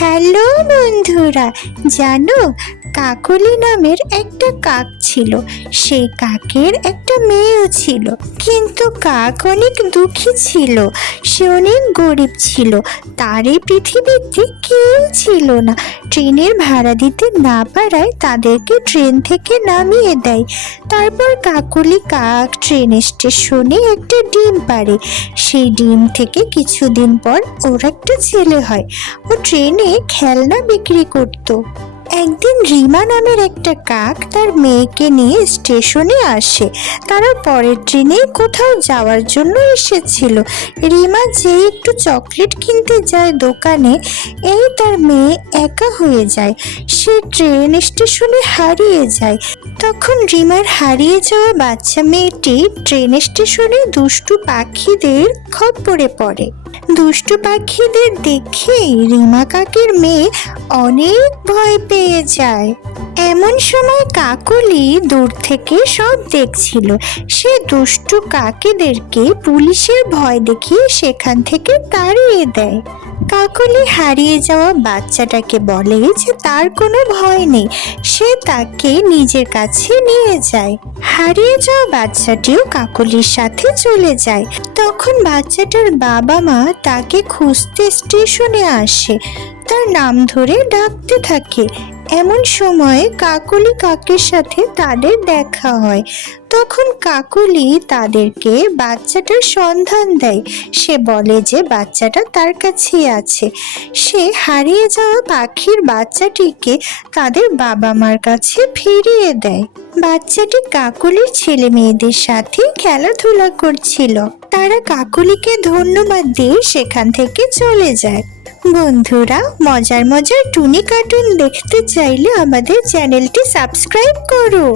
Hello বন্ধুরা, জানো কাকলি নামের একটা কাক ছিল। সেই কাকের একটা মেয়েও ছিল, কিন্তু কাক অনেক দুঃখী ছিল। সে অনেক গরিব ছিল। তার এই পৃথিবীতে কেউ ছিল না। ট্রেনের ভাড়া দিতে না পারায় তাদেরকে ট্রেন থেকে নামিয়ে দেয়। তারপর কাকলি কাক ট্রেন স্টেশনে একটা ডিম পাড়ে। সেই ডিম থেকে কিছুদিন পর ওর একটা ছেলে হয়। ও ট্রেনে খেলনা বিক্রি করত। একদিন রিমা নামের একটা কাক তার মেয়েকে নিয়ে স্টেশনে আসে। তারা পরের ট্রেনে কোথাও যাওয়ার জন্য এসেছিল। রিমা যে একটু চকলেট কিনতে যায় দোকানে, এই তার মেয়ে একা হয়ে যায়। সে ট্রেন স্টেশনে হারিয়ে যায়। তখন রিমার হারিয়ে যাওয়া বাচ্চা মেয়েটি ট্রেন স্টেশনে দুষ্টু পাখিদের খপ্পরে পড়ে। দুষ্টু পাখিদের দেখেই রিমা কাকের মেয়ে অনেক ভয় পেয়ে যায়। এমন সময় কাকলি দূর থেকে সব দেখছিল। সে দুষ্টু কাকেদেরকে পুলিশের ভয় দেখিয়ে সেখান থেকে তাড়িয়ে দেয়। কাকলি হারিয়ে যাওয়া বাচ্চাটাকে বলে যে তার কোনো ভয় নেই, সে তাকে নিজের কাছে নিয়ে যায়। হারিয়ে যাওয়া বাচ্চাটিও কাকলির সাথে চলে যায়। তখন বাচ্চাটার বাবা মা তাকে খুঁজতে স্টেশনে আসে, তার নাম ধরে ডাকতে থাকে। এমন সময় কাকলি কাকের সাথে তাদের দেখা হয়। তখন কাকলি তাদেরকে বাচ্চাটার সন্ধান দেয়। সে বলে যে বাচ্চাটা তার কাছেই আছে। সে হারিয়ে যাওয়া পাখির বাচ্চাটিকে তাদের বাবা মার কাছে ফিরিয়ে দেয়। বাচ্চাটি কাকলির ছেলে মেয়েদের সাথে খেলাধুলা করছিল। তারা কাকলিকে ধন্যবাদ দিয়ে সেখান থেকে চলে যায়। বন্ধুরা, মজার মজার টুনি কার্টুন দেখতে চাইলে আমাদের চ্যানেলটি সাবস্ক্রাইব করো।